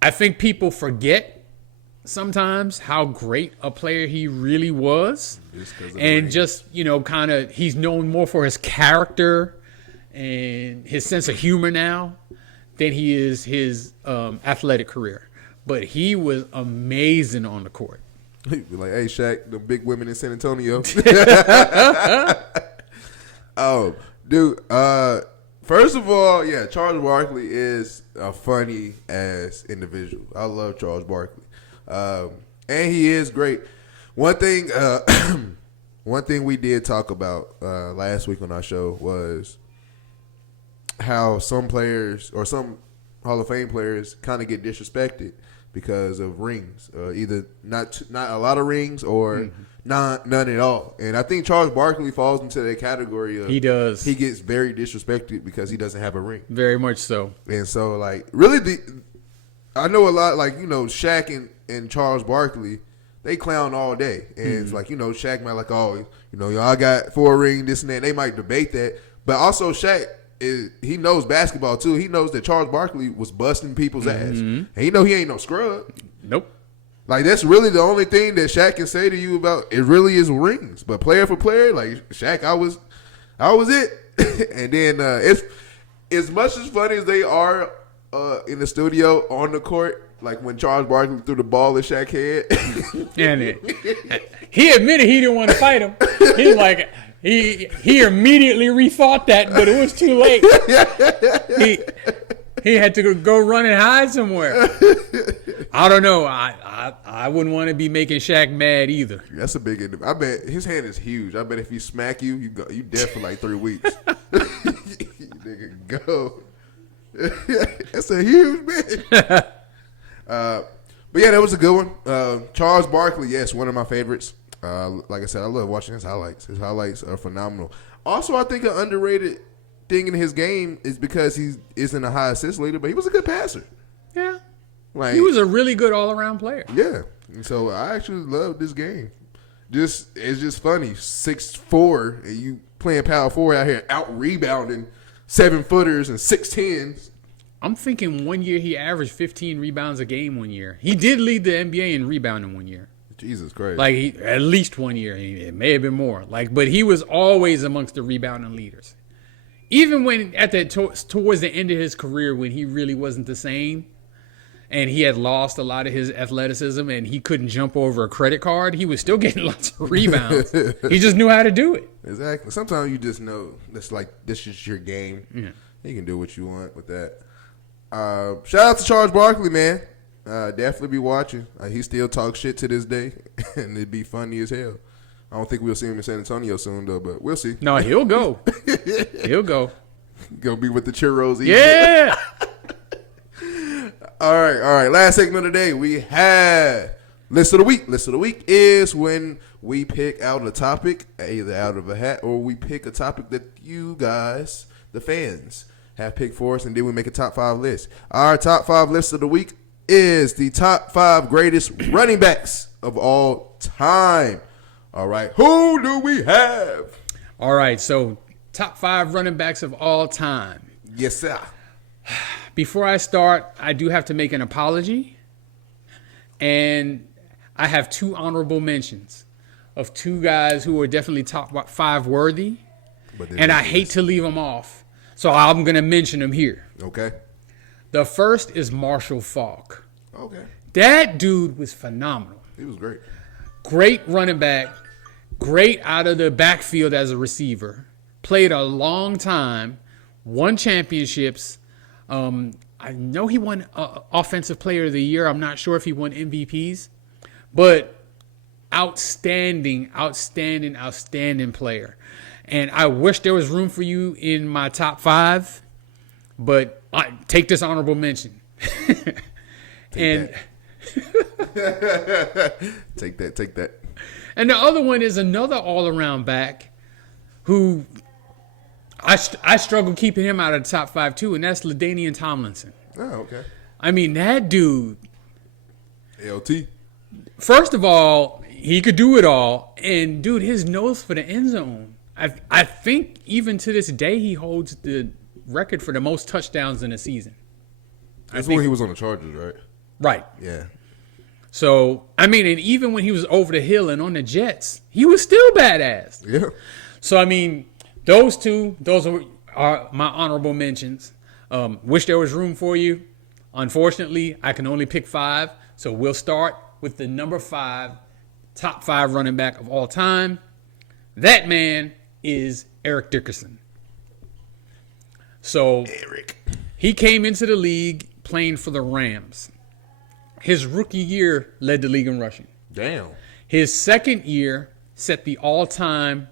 I think people forget sometimes how great a player he really was. And just, kind of, he's known more for his character and his sense of humor now than he is his athletic career. But he was amazing on the court. He'd be like, "Hey, Shaq, the big women in San Antonio." Oh, dude. First of all, yeah, Charles Barkley is a funny ass individual. I love Charles Barkley, and he is great. One thing we did talk about last week on our show was how some players or some Hall of Fame players kind of get disrespected because of rings, either not a lot of rings or none at all. And I think Charles Barkley falls into that category of, he does. He gets very disrespected because he doesn't have a ring. Very much so. And so, like, really, I know a lot, like, Shaq and Charles Barkley, they clown all day. And it's like, Shaq might like, "Oh, y'all got 4 rings, this and that." They might debate that. But also Shaq, he knows basketball too. He knows that Charles Barkley was busting people's ass, and he ain't no scrub. Nope. Like, that's really the only thing that Shaq can say to you about it. Really is rings. But player for player, like, Shaq, I was it. And then it's as much as funny as they are in the studio on the court. Like when Charles Barkley threw the ball at Shaq's head, and he admitted he didn't want to fight him. He's like. He immediately rethought that, but it was too late. He had to go run and hide somewhere. I don't know. I wouldn't want to be making Shaq mad either. That's a big end. I bet his hand is huge. I bet if he smack you, you dead for like 3 weeks. Nigga, go. That's a huge man. But yeah, that was a good one. Charles Barkley, yes, one of my favorites. Like I said, I love watching his highlights. His highlights are phenomenal. Also, I think an underrated thing in his game is because he isn't a high assist leader, but he was a good passer. Yeah. Like, he was a really good all-around player. Yeah. And so I actually love this game. It's just funny. 6'4", and you playing power forward out here out-rebounding 7-footers and 6'10s. I'm thinking one year he averaged 15 rebounds a game one year. He did lead the NBA in rebounding one year. Jesus Christ. Like, at least one year. It may have been more. But he was always amongst the rebounding leaders. Even when towards the end of his career, when he really wasn't the same, and he had lost a lot of his athleticism and he couldn't jump over a credit card, he was still getting lots of rebounds. He just knew how to do it. Exactly. Sometimes you just know this is your game. Yeah. You can do what you want with that. Shout out to Charles Barkley, man. Definitely be watching. He still talks shit to this day, and it'd be funny as hell. I don't think we'll see him in San Antonio soon, though, but we'll see. No, he'll go. He'll go. Gonna be with the churros. Yeah. All right. Last segment of the day, we have List of the Week. List of the Week is when we pick out a topic, either out of a hat, or we pick a topic that you guys, the fans, have picked for us, and then we make a top 5 list. Our top 5 list of the week is the top 5 greatest running backs of all time. All right, who do we have? All right, so top 5 running backs of all time. Yes, sir. Before I start, I do have to make an apology. And I have 2 honorable mentions of 2 guys who are definitely top 5 worthy. And I hate to leave them off. So I'm going to mention them here. Okay. The first is Marshall Faulk. Okay. That dude was phenomenal. He was great. Great running back. Great out of the backfield as a receiver. played a long time, won championships. I know he won Offensive Player of the Year. I'm not sure if he won MVPs, but outstanding player. And I wish there was room for you in my top 5, but I take this honorable mention. Take that. And the other one is another all-around back who I struggle keeping him out of the top 5 too, and that's LaDainian Tomlinson. Oh, okay. I mean, that dude. LT. First of all, he could do it all, and dude, his nose for the end zone. I think even to this day he holds the record for the most touchdowns in a season. That's when he was on the Chargers, right? Right. Yeah. So, I mean, and even when he was over the hill and on the Jets, he was still badass. Yeah. So, I mean, those are my honorable mentions. Wish there was room for you. Unfortunately, I can only pick 5. So we'll start with the number 5, top 5 running back of all time. That man is Eric Dickerson. So he came into the league playing for the Rams. His rookie year led the league in rushing. Damn. His second year set the all-time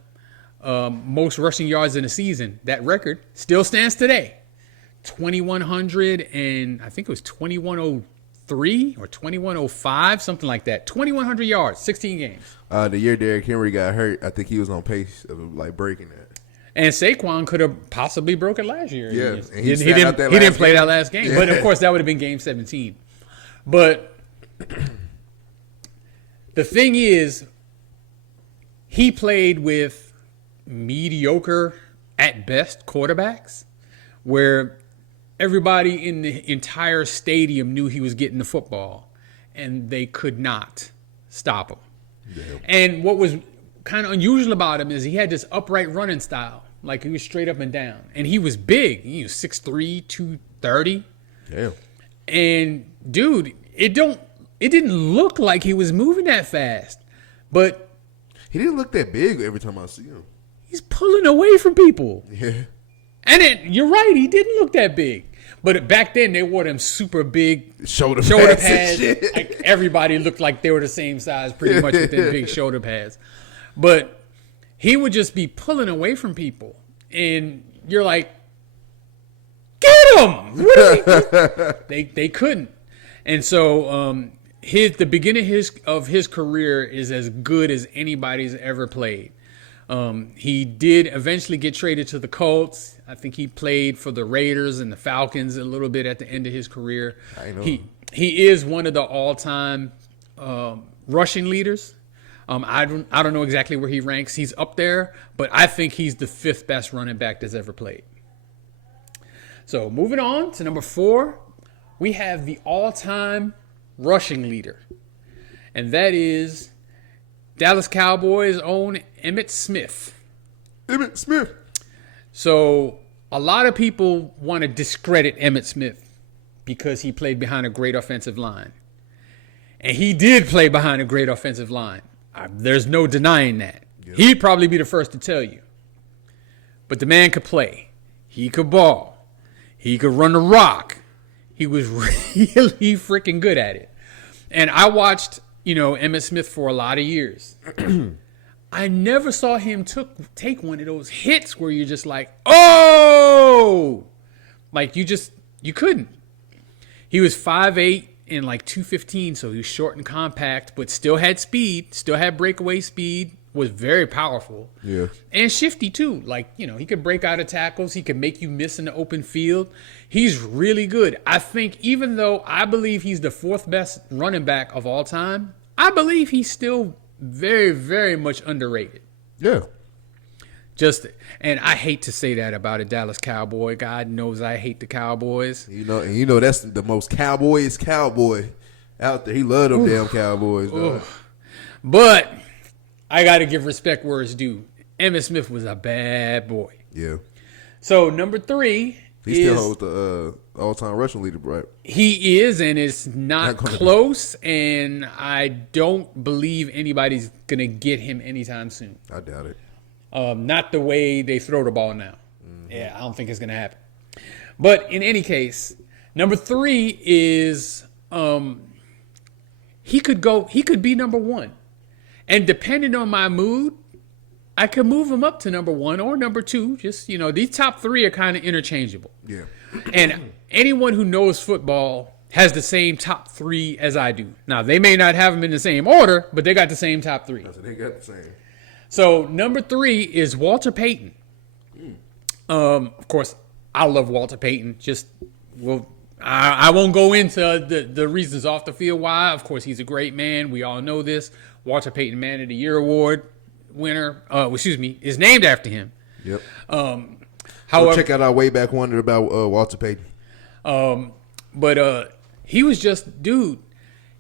most rushing yards in a season. That record still stands today. 2,100 and I think it was 2,103 or 2,105, something like that. 2,100 yards, 16 games. The year Derrick Henry got hurt, I think he was on pace of like breaking that. And Saquon could have possibly broke it last year. Yeah, he didn't play that last game. Yeah. But of course, that would have been game 17. But the thing is, he played with mediocre, at best, quarterbacks, where everybody in the entire stadium knew he was getting the football, and they could not stop him. Yeah. And what was kind of unusual about him is he had this upright running style, like he was straight up and down. And he was big. He was 6'3", 230. Damn. And, dude, it didn't look like he was moving that fast. But he didn't look that big every time I see him. He's pulling away from people. Yeah. And you're right, he didn't look that big. But back then, they wore them super big shoulder pads. Like everybody looked like they were the same size pretty much with them big shoulder pads. But he would just be pulling away from people. And you're like, get him! They couldn't. And so the beginning of his career is as good as anybody's ever played. He did eventually get traded to the Colts. I think he played for the Raiders and the Falcons a little bit at the end of his career. I know. He is one of the all-time rushing leaders. I don't know exactly where he ranks. He's up there, but I think he's the 5th best running back that's ever played. So moving on to number 4, we have the all-time rushing leader, and that is Dallas Cowboys' own Emmitt Smith. Emmitt Smith. So a lot of people want to discredit Emmitt Smith because he played behind a great offensive line. And he did play behind a great offensive line. There's no denying that. Yep. He'd probably be the first to tell you. But the man could play. He could ball. He could run the rock. He was really freaking good at it. And I watched, Emmitt Smith for a lot of years. I never saw him take one of those hits where you're just like, oh! Like you couldn't. He was 5'8" and like 215, so he was short and compact, but still had speed, still had breakaway speed, was very powerful. Yeah. And shifty too. Like, he could break out of tackles. He could make you miss in the open field. He's really good. I think even though I believe he's the 4th best running back of all time, I believe he's still very, very much underrated. Yeah. And I hate to say that about a Dallas Cowboy. God knows I hate the Cowboys. That's the most cowboyiest cowboy out there. He loved them damn Cowboys. But I got to give respect where it's due. Emmitt Smith was a bad boy. Yeah. So number 3 he still holds the all-time rushing leader, right? He is, and it's not close, and I don't believe anybody's going to get him anytime soon. I doubt it. Not the way they throw the ball now. Yeah, I don't think it's going to happen. But in any case, number 3 is he could be number 1. And depending on my mood, I could move him up to number 1 or number 2. Just, these top 3 are kind of interchangeable. Yeah. And anyone who knows football has the same top 3 as I do. Now, they may not have them in the same order, but they got the same top 3. So they got the same. So number 3 is Walter Payton. Of course, I love Walter Payton. I won't go into the reasons off the field why. Of course, he's a great man. We all know this. Walter Payton Man of the Year award winner. Is named after him. Yep. However, check out our way back wonder about Walter Payton. But he was just, dude.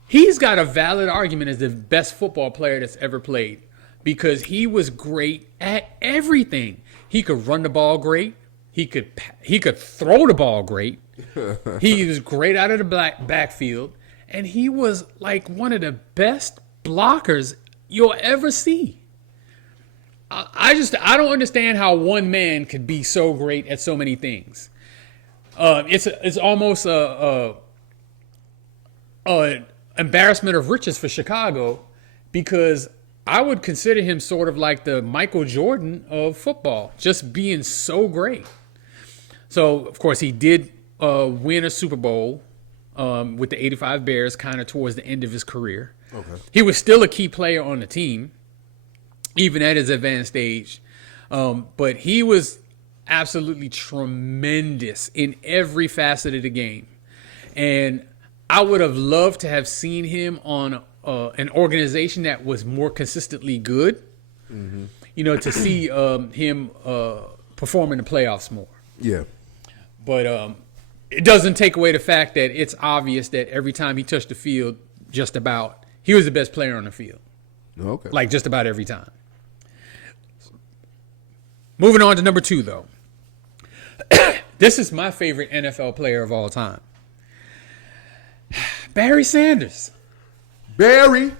He's got a valid argument as the best football player that's ever played because he was great at everything. He could run the ball great. He could throw the ball great. He was great out of the backfield, and he was like one of the best blockers you'll ever see. I don't understand how one man could be so great at so many things. It's almost a embarrassment of riches for Chicago because I would consider him sort of like the Michael Jordan of football, just being so great. So, of course, he did win a Super Bowl with the 85 Bears kind of towards the end of his career. Okay. He was still a key player on the team, even at his advanced age. But he was absolutely tremendous in every facet of the game. And I would have loved to have seen him on an organization that was more consistently good, to see him perform in the playoffs more. Yeah. But it doesn't take away the fact that it's obvious that every time he touched the field, just about, he was the best player on the field. Okay. Like just about every time. Moving on to number 2, though. This is my favorite NFL player of all time. Barry Sanders. Barry.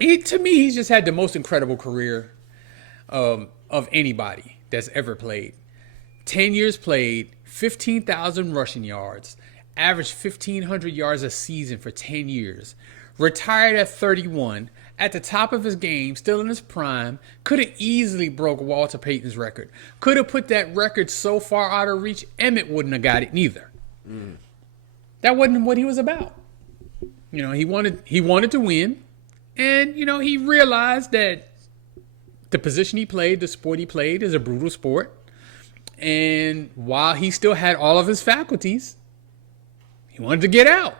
To me, he's just had the most incredible career of anybody that's ever played. 10 years played, 15,000 rushing yards, averaged 1,500 yards a season for 10 years. Retired at 31, at the top of his game, still in his prime, could have easily broke Walter Payton's record. Could have put that record so far out of reach, Emmett wouldn't have got it neither. That wasn't what he was about. He wanted to win, and he realized that the position he played, the sport he played, is a brutal sport. And while he still had all of his faculties, he wanted to get out.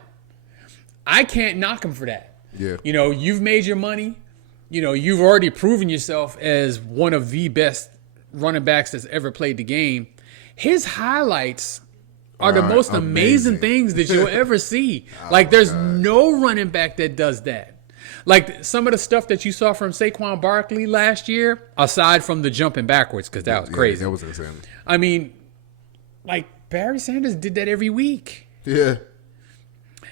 I can't knock him for that. Yeah. You've made your money. You've already proven yourself as one of the best running backs that's ever played the game. His highlights are the most amazing things that you'll ever see. There's no running back that does that. Like some of the stuff that you saw from Saquon Barkley last year, aside from the jumping backwards, because that was crazy. That was insane. I mean, Barry Sanders did that every week. Yeah.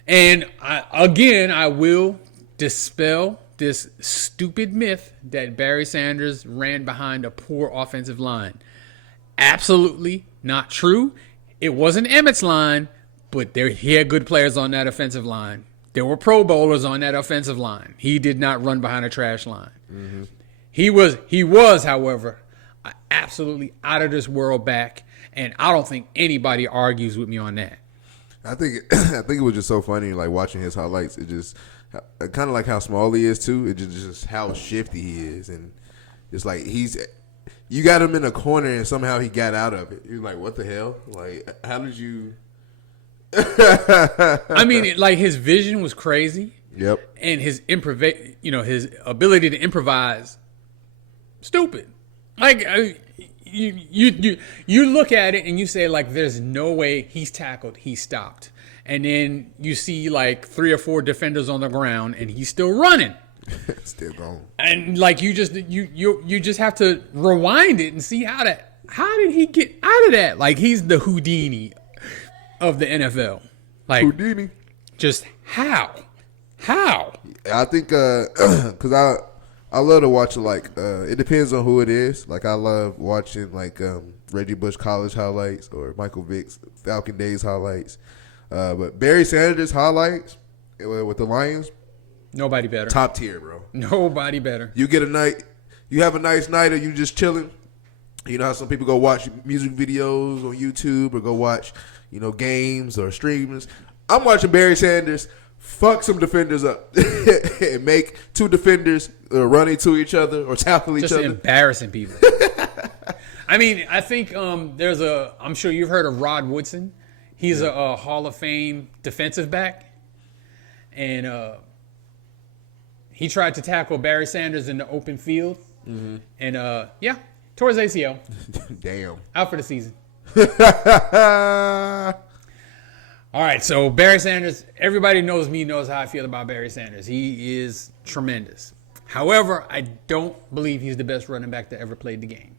And I will dispel this stupid myth that Barry Sanders ran behind a poor offensive line. Absolutely not true. It wasn't Emmett's line, but he had good players on that offensive line. There were Pro Bowlers on that offensive line. He did not run behind a trash line. Mm-hmm. He was, however, absolutely out of this world back, and I don't think anybody argues with me on that. I think it was just so funny, watching his highlights. It just kind of like how small he is too. It just how shifty he is, and it's like you got him in a corner and somehow he got out of it. You're like, what the hell? How did you? I mean, his vision was crazy. Yep. And his his ability to improvise, stupid. You look at it and you say there's no way he's tackled, he's stopped, and then you see 3 or 4 defenders on the ground and he's still running. Still going. And you just have to rewind it and see how did he get out of that? He's the Houdini of the NFL. Houdini. Just how? I think because I love to watch it depends on who it is. Like I love watching Reggie Bush college highlights or Michael Vick's Falcon Days highlights. But Barry Sanders highlights with the Lions, nobody better. Top tier, bro. Nobody better. You have a nice night, or you just chilling. You know how some people go watch music videos on YouTube or go watch, games or streams. I'm watching Barry Sanders fuck some defenders up and make two defenders run into each other or tackle each other. Just embarrassing people. I mean, I think I'm sure you've heard of Rod Woodson. He's a Hall of Fame defensive back. And he tried to tackle Barry Sanders in the open field. Mm-hmm. And, tore his ACL. Damn. Out for the season. All right, so Barry Sanders, everybody knows how I feel about Barry Sanders. He is tremendous. However, I don't believe he's the best running back that ever played the game.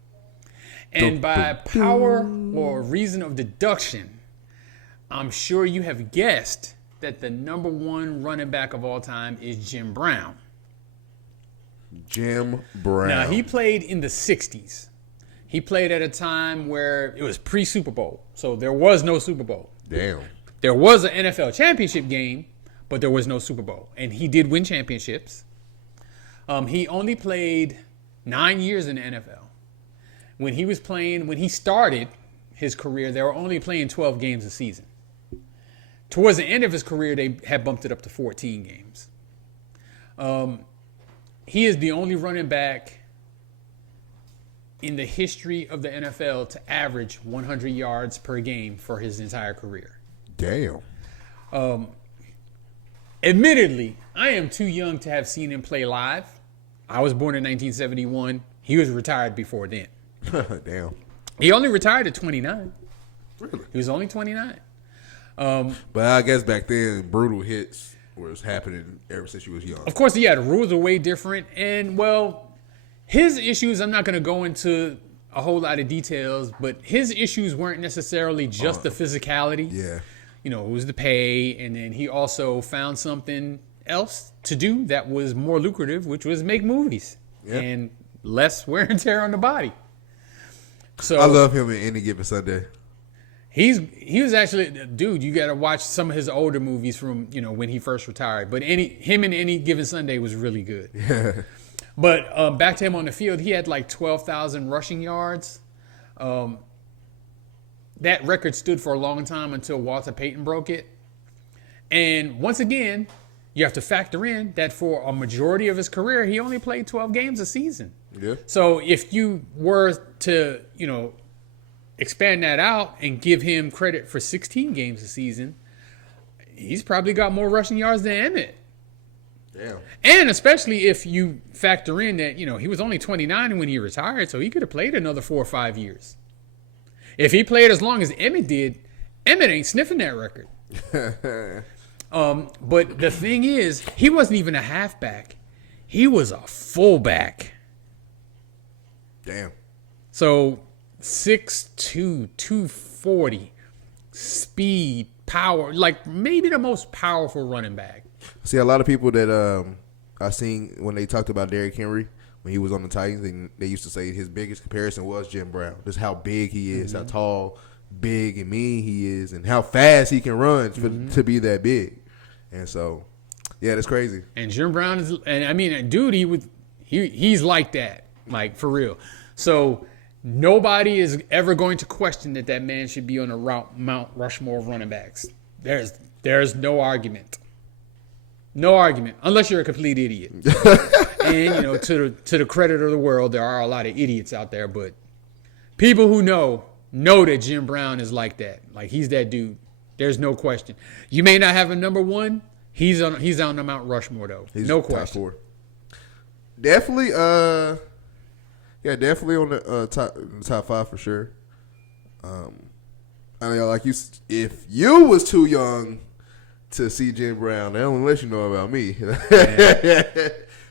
And by power or reason of deduction, I'm sure you have guessed that the number one running back of all time is Jim Brown. Jim Brown. Now, he played in the 60s. He played at a time where it was pre-Super Bowl, so there was no Super Bowl. Damn. There was an NFL championship game, but there was no Super Bowl. And he did win championships. He only played 9 years in the NFL. When he started his career, they were only playing 12 games a season. Towards the end of his career, they had bumped it up to 14 games. He is the only running back in the history of the NFL to average 100 yards per game for his entire career. Damn. Admittedly, I am too young to have seen him play live. I was born in 1971. He was retired before then. Damn. He only retired at 29. Really? He was only 29. But I guess back then, brutal hits was happening ever since you was young. Of course, yeah, the rules are way different. And, well, his issues, I'm not going to go into a whole lot of details, but his issues weren't necessarily just the physicality. Yeah. It was the pay, and then he also found something else to do that was more lucrative, which was make movies and less wear and tear on the body. So I love him in Any Given Sunday. He was actually, dude, you got to watch some of his older movies from, when he first retired. But him in Any Given Sunday was really good. Yeah. But back to him on the field, he had like 12,000 rushing yards. That record stood for a long time until Walter Payton broke it. And once again, you have to factor in that for a majority of his career, he only played 12 games a season. Yeah. So if you were to, expand that out and give him credit for 16 games a season, he's probably got more rushing yards than Emmett. Damn. And especially if you factor in that, he was only 29 when he retired, so he could have played another 4 or 5 years. If he played as long as Emmett did, Emmett ain't sniffing that record. But the thing is, he wasn't even a halfback. He was a fullback. Damn. So 6'2", 240, speed, power, like maybe the most powerful running back. See, a lot of people that I seen when they talked about Derrick Henry when he was on the Titans, they used to say his biggest comparison was Jim Brown. Just how big he is, how tall, big, and mean he is, and how fast he can run to be that big. And so, yeah, that's crazy. And Jim Brown is, and I mean, dude, he's like that, like for real. So nobody is ever going to question that man should be on the Mount Rushmore of running backs. There's no argument. No argument, unless you're a complete idiot. And, to the credit of the world, there are a lot of idiots out there, but people who know that Jim Brown is like that. Like, he's that dude. There's no question. You may not have a number one. He's on the Mount Rushmore, though. He's no top question. 4. Definitely, definitely on the top 5 for sure. I mean, like if you was too young to see Jim Brown, they don't let you know about me.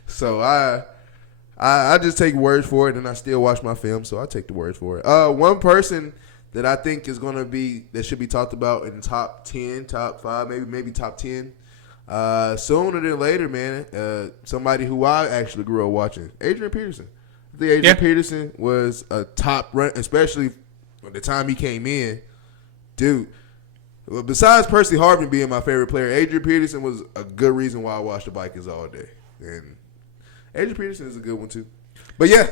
So I just take words for it, and I still watch my film, so I take the words for it. One person that I think is going to be that should be talked about in top 10, top 5, maybe top 10, Sooner than later, man, somebody who I actually grew up watching, Adrian Peterson. I think Adrian Peterson was a top run, especially at the time he came in. Dude, well, besides Percy Harvin being my favorite player, Adrian Peterson was a good reason why I watched the Vikings all day. And Adrian Peterson is a good one, too. But, yeah,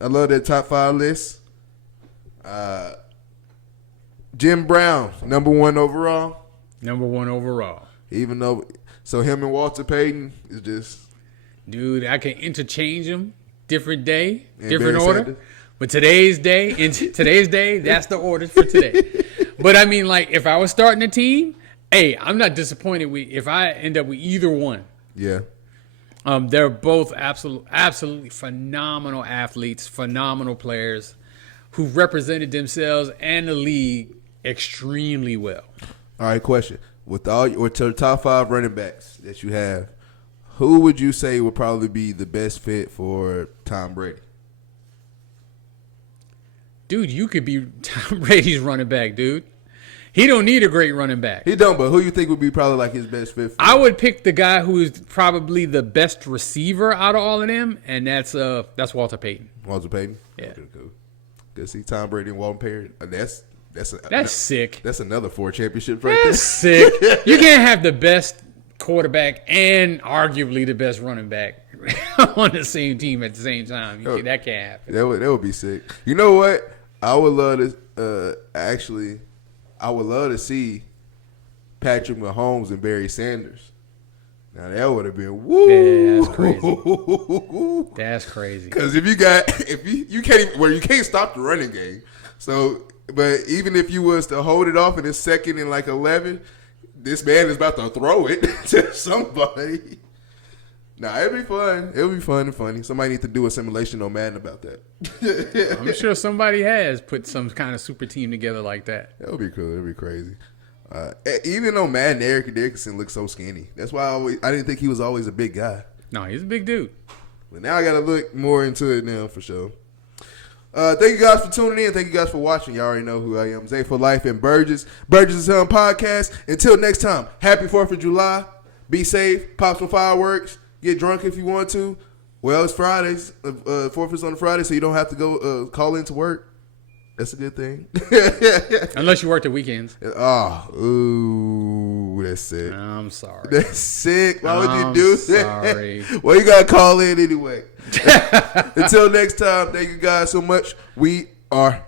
I love that top 5 list. Jim Brown, number 1 overall. Number 1 overall. Even though, so him and Walter Payton is just. Dude, I can interchange them. Different day, and different Barry order. Sanders. But today's day, that's the orders for today. But I mean, like, if I was starting a team, hey, I'm not disappointed if I end up with either one. Yeah. They're both absolutely phenomenal athletes, phenomenal players who represented themselves and the league extremely well. All right, question. With your top 5 running backs that you have, who would you say would probably be the best fit for Tom Brady? Dude, you could be Tom Brady's running back, dude. He don't need a great running back. He don't, but who you think would be probably like his best fit for? I would pick the guy who is probably the best receiver out of all of them, and that's Walter Payton. Walter Payton? Yeah. Okay, cool. Good see Tom Brady and Walter Payton. That's sick. That's another 4 championships right That's sick. You can't have the best quarterback and arguably the best running back on the same team at the same time. That can't happen. That would be sick. You know what? I would love to I would love to see Patrick Mahomes and Barry Sanders. Now that would have been woo. Yeah, that's crazy. That's crazy. Because you can't stop the running game. So, but even if you was to hold it off in the second and like 11, this man is about to throw it to somebody. Nah, it'd be fun. It'll be fun and funny. Somebody need to do a simulation on Madden about that. I'm sure somebody has put some kind of super team together like that. That would be cool. It'd be crazy. Even though Madden, Eric Dickerson looks so skinny. That's why I didn't think he was always a big guy. No, he's a big dude. But now I got to look more into it now for sure. Thank you guys for tuning in. Thank you guys for watching. You already know who I am. Zay for Life and Burgess&Son Podcast. Until next time, happy 4th of July. Be safe. Pop some fireworks. Get drunk if you want to. Well, it's Fridays. 4th is on a Friday, so you don't have to go call into work. That's a good thing. Unless you work the weekends. Ooh, that's sick. I'm sorry. That's sick. Why would you do that? Sorry. Well, you got to call in anyway. Until next time, thank you guys so much. We are